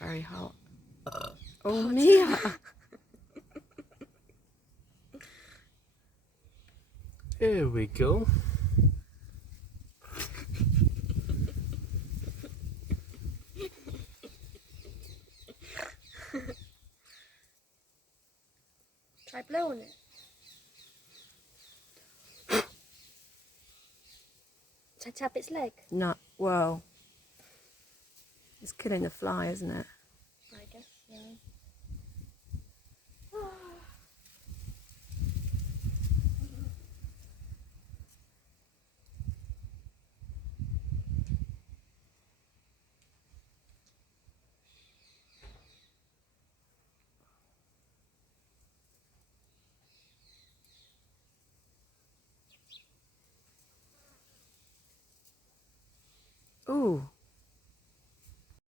very hot. Oh, Mia! Here we go. Try blowing it. Should I tap its leg? No, whoa. It's killing the fly, isn't it? I guess so.